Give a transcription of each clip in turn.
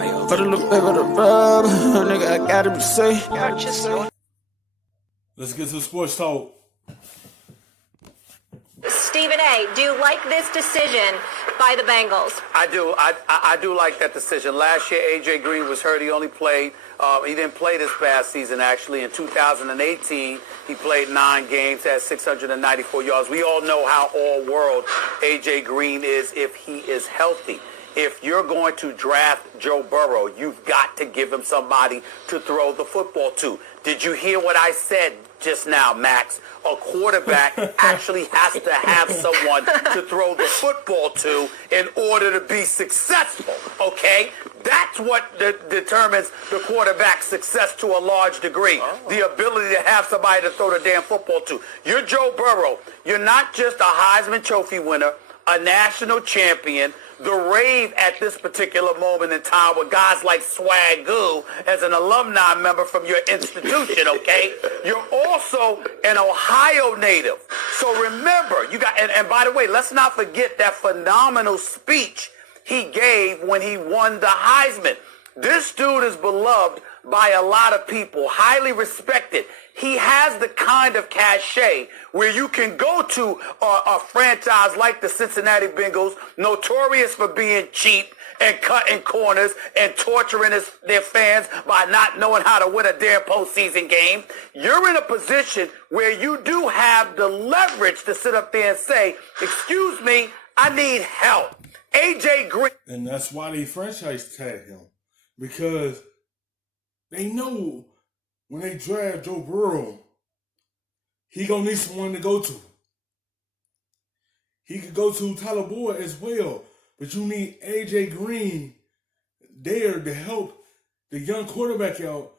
Put a little bit of the rub, nigga, I gotta be safe. Let's get to the sports talk. Stephen A., do you like this decision by the Bengals? I do. I do like that decision. Last year, A.J. Green was hurt. He only played, he didn't play this past season, actually. In 2018, he played 9 games, had 694 yards. We all know how all-world A.J. Green is if he is healthy. If you're going to draft Joe Burrow, you've got to give him somebody to throw the football to. Did you hear what I said just now, Max? A quarterback actually has to have someone to throw the football to in order to be successful, okay? That's what determines the quarterback's success to a large degree, the ability to have somebody to throw the damn football to. You're Joe Burrow. You're not just a Heisman Trophy winner, a national champion, the rave at this particular moment in time with guys like Swagoo as an alumni member from your institution, okay? You're also an Ohio native. So remember, you got, and by the way, let's not forget that phenomenal speech he gave when he won the Heisman. This dude is beloved by a lot of people, highly respected. He has the kind of cachet where you can go to a franchise like the Cincinnati Bengals, notorious for being cheap and cutting corners and torturing their fans by not knowing how to win a damn postseason game. You're in a position where you do have the leverage to sit up there and say, excuse me, I need help. A.J. Green. And that's why they franchise tag him. Because they know when they draft Joe Burrow, he gonna need someone to go to. He could go to Tyler Boyd as well, but you need A.J. Green there to help the young quarterback out,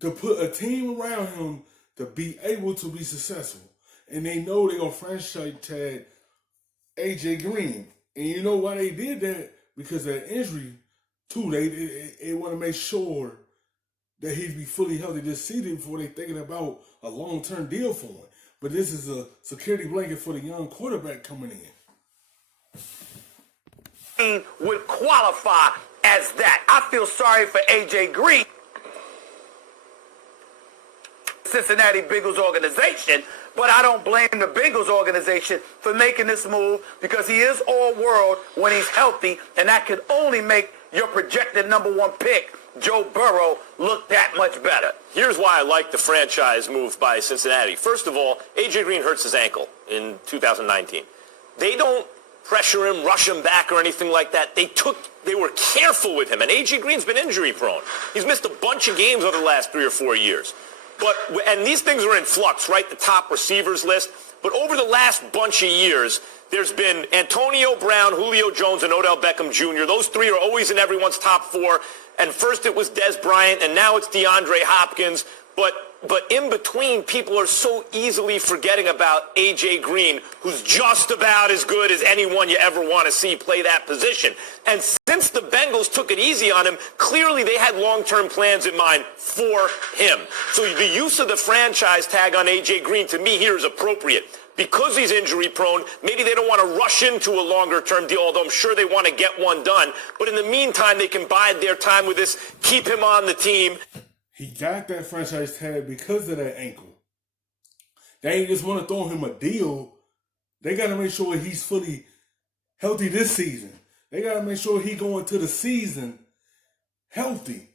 to put a team around him to be able to be successful. And they know they're gonna franchise tag A.J. Green. And you know why they did that? Because of the injury, too. They want to make sure that he'd be fully healthy this season before they're thinking about a long-term deal for him. But this is a security blanket for the young quarterback coming in. Would qualify as that. I feel sorry for A.J. Green, Cincinnati Bengals organization, but I don't blame the Bengals organization for making this move because he is all-world when he's healthy, and that could only make your projected #1 pick, Joe Burrow, look that much better. Here's why I like the franchise move by Cincinnati. First of all, A.J. Green hurts his ankle in 2019. They don't pressure him, rush him back or anything like that. They were careful with him, and A.J. Green's been injury prone. He's missed a bunch of games over the last 3 or 4 years. And these things are in flux, right? The top receivers list. But over the last bunch of years, there's been Antonio Brown, Julio Jones, and Odell Beckham Jr. Those 3 are always in everyone's top 4. And first it was Dez Bryant, and now it's DeAndre Hopkins. But in between, people are so easily forgetting about A.J. Green, who's just about as good as anyone you ever want to see play that position. And since the Bengals took it easy on him, clearly they had long-term plans in mind for him. So the use of the franchise tag on A.J. Green, to me, here is appropriate. Because he's injury-prone, maybe they don't want to rush into a longer-term deal, although I'm sure they want to get one done. But in the meantime, they can bide their time with this, keep him on the team. He got that franchise tag because of that ankle. They ain't just want to throw him a deal. They got to make sure he's fully healthy this season. They got to make sure he going to the season healthy.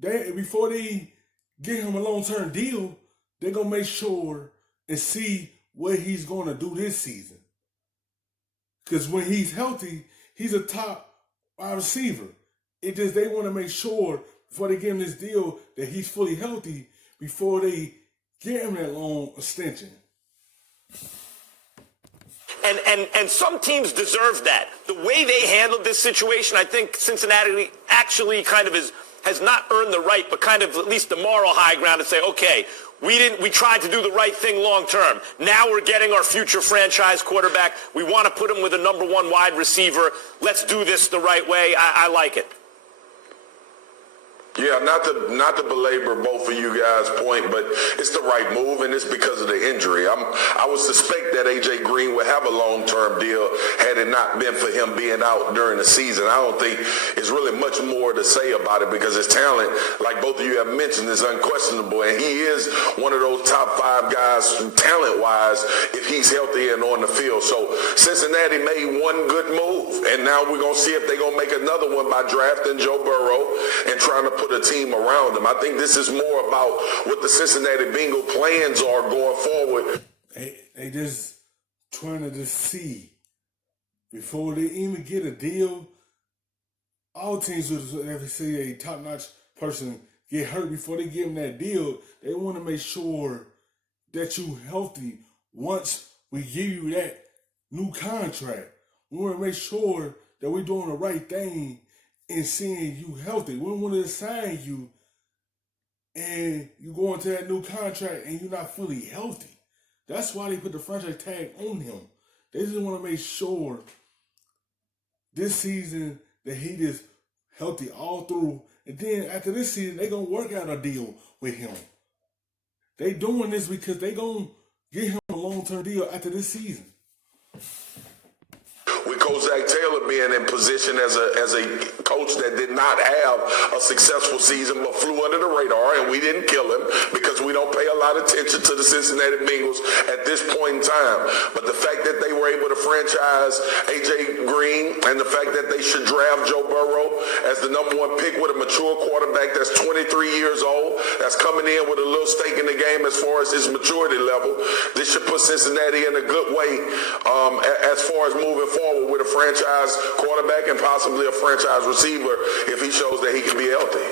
Before they get him a long-term deal, they're going to make sure and see what he's going to do this season. Because when he's healthy, he's a top wide receiver. They want to make sure before they give him this deal that he's fully healthy before they get him that long extension. And some teams deserve that. The way they handled this situation, I think Cincinnati actually kind of has not earned the right, but kind of at least the moral high ground to say, okay, we tried to do the right thing long term. Now we're getting our future franchise quarterback. We want to put him with a #1 wide receiver. Let's do this the right way. I like it. Yeah, not to belabor both of you guys' point, but it's the right move, and it's because of the injury. I would suspect that A.J. Green would have a long-term deal had it not been for him being out during the season. I don't think there's really much more to say about it because his talent, like both of you have mentioned, is unquestionable, and he is one of those top 5 guys talent-wise if he's healthy and on the field. So Cincinnati made one good move, and now we're going to see if they're going to make another one by drafting Joe Burrow and trying to put a team around him. I think this is more about what the Cincinnati Bengals plans are going forward. They just trying to just see before they even get a deal. All teams would ever see a top-notch person get hurt before they give them that deal. They want to make sure that you healthy once we give you that new contract. We want to make sure that we're doing the right thing and seeing you healthy. We don't want to assign you and you go into that new contract and you're not fully healthy. That's why they put the franchise tag on him. They just want to make sure this season that he is healthy all through. And then after this season, they're going to work out a deal with him. They doing this because they're going to get him a long-term deal after this season. With Coach Zach Taylor being in position as a coach that did not have a successful season but flew under the radar, and we didn't kill him because we don't pay a lot of attention to the Cincinnati Bengals at this point in time. But the fact that they were able to franchise A.J. Green and the fact that they should draft Joe Burrow as the number 1 pick with a mature quarterback that's 23 years old, that's coming in with a little stake in the game as far as his maturity level, this should put Cincinnati in a good way as far as moving forward with a franchise quarterback and possibly a franchise receiver if he shows that he can be healthy.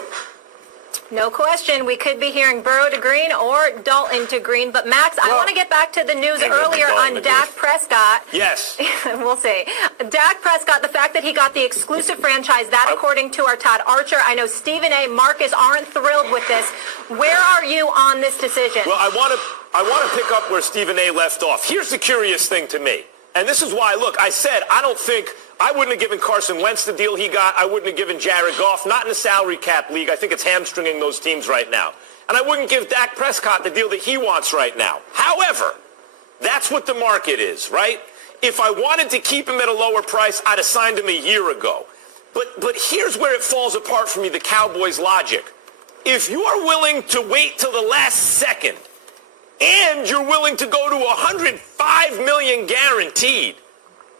No question. We could be hearing Burrow to Green or Dalton to Green. But, Max, I want to get back to the news earlier on Dak Prescott. Yes. We'll see. Dak Prescott, the fact that he got the exclusive franchise, that according to our Todd Archer. I know Stephen A. Marcus aren't thrilled with this. Where are you on this decision? Well, I want to pick up where Stephen A. left off. Here's the curious thing to me. And this is why, look, I said I wouldn't have given Carson Wentz the deal he got. I wouldn't have given Jared Goff, not in the salary cap league. I think it's hamstringing those teams right now. And I wouldn't give Dak Prescott the deal that he wants right now. However, that's what the market is, right? If I wanted to keep him at a lower price, I'd have signed him a year ago. But here's where it falls apart for me, the Cowboys' logic. If you're willing to wait till the last second and you're willing to go to $105 million guaranteed,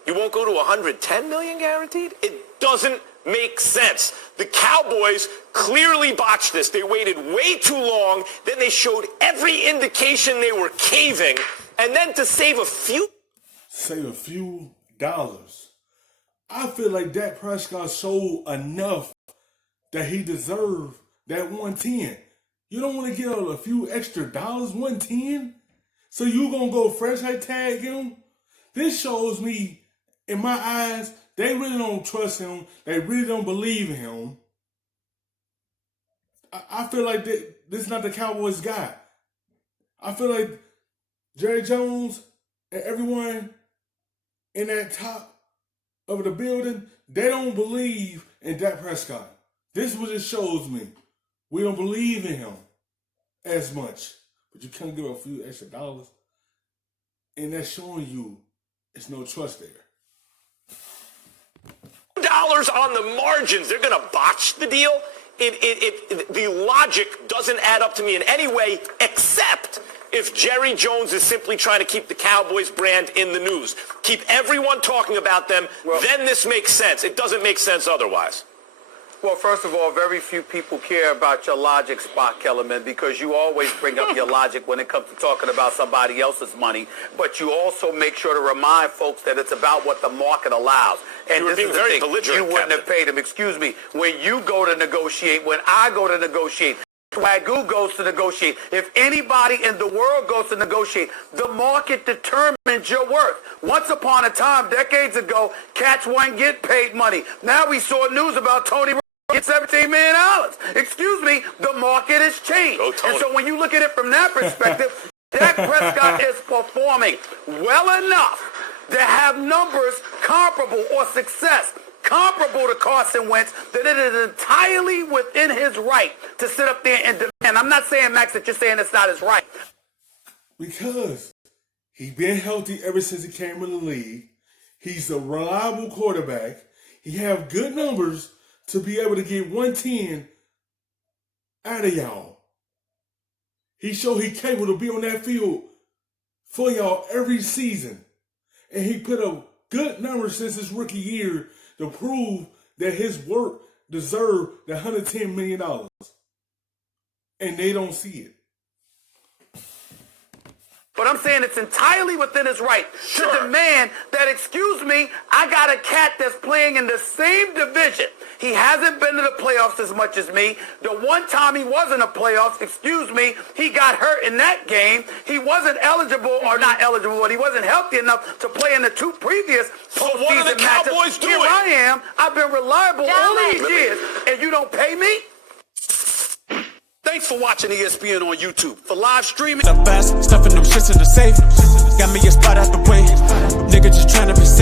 you won't go to $110 million guaranteed? It doesn't make sense. The Cowboys clearly botched this. They waited way too long. Then they showed every indication they were caving. And then to save a few dollars. I feel like Dak Prescott showed enough that he deserved that 110. You don't want to get a few extra dollars, 110? So you going to go franchise tag him? This shows me, in my eyes, they really don't trust him. They really don't believe in him. I feel like this is not the Cowboys guy. I feel like Jerry Jones and everyone in that top of the building, they don't believe in Dak Prescott. This is what it shows me. We don't believe in him as much. But you can't give a few extra dollars. And that's showing you there's no trust there. Dollars on the margins. They're going to botch the deal. The logic doesn't add up to me in any way, except if Jerry Jones is simply trying to keep the Cowboys brand in the news. Keep everyone talking about them. Well, then this makes sense. It doesn't make sense otherwise. Well, first of all, very few people care about your logic, Spock Kellerman, because you always bring up your logic when it comes to talking about somebody else's money. But you also make sure to remind folks that it's about what the market allows. And you were being very belligerent, you wouldn't have paid him. Excuse me. When you go to negotiate, when I go to negotiate, Wagyu goes to negotiate. If anybody in the world goes to negotiate, the market determines your worth. Once upon a time, decades ago, cats wouldn't get paid money. Now we saw news about Tony get $17 million. Excuse me, the market has changed. And so when you look at it from that perspective, Dak Prescott is performing well enough to have numbers comparable or success comparable to Carson Wentz, that it is entirely within his right to sit up there and demand. I'm not saying, Max, that you're saying it's not his right. Because he's been healthy ever since he came in the league. He's a reliable quarterback. He have good numbers to be able to get 110 out of y'all. He showed he capable to be on that field for y'all every season. And he put up good numbers since his rookie year to prove that his work deserved the $110 million. And they don't see it. But I'm saying it's entirely within his right to demand that, excuse me, I got a cat that's playing in the same division. He hasn't been to the playoffs as much as me. The one time he was in the playoffs, excuse me, he got hurt in that game. He wasn't eligible, or not eligible, but he wasn't healthy enough to play in the 2 previous postseason what are the Cowboys matchups. doing? Here I am. I've been reliable all these years, and you don't pay me? Thanks for watching ESPN on YouTube. For live streaming. Stuffing them shits in the safe. Got me a spot out the way. Nigga just trying to be safe.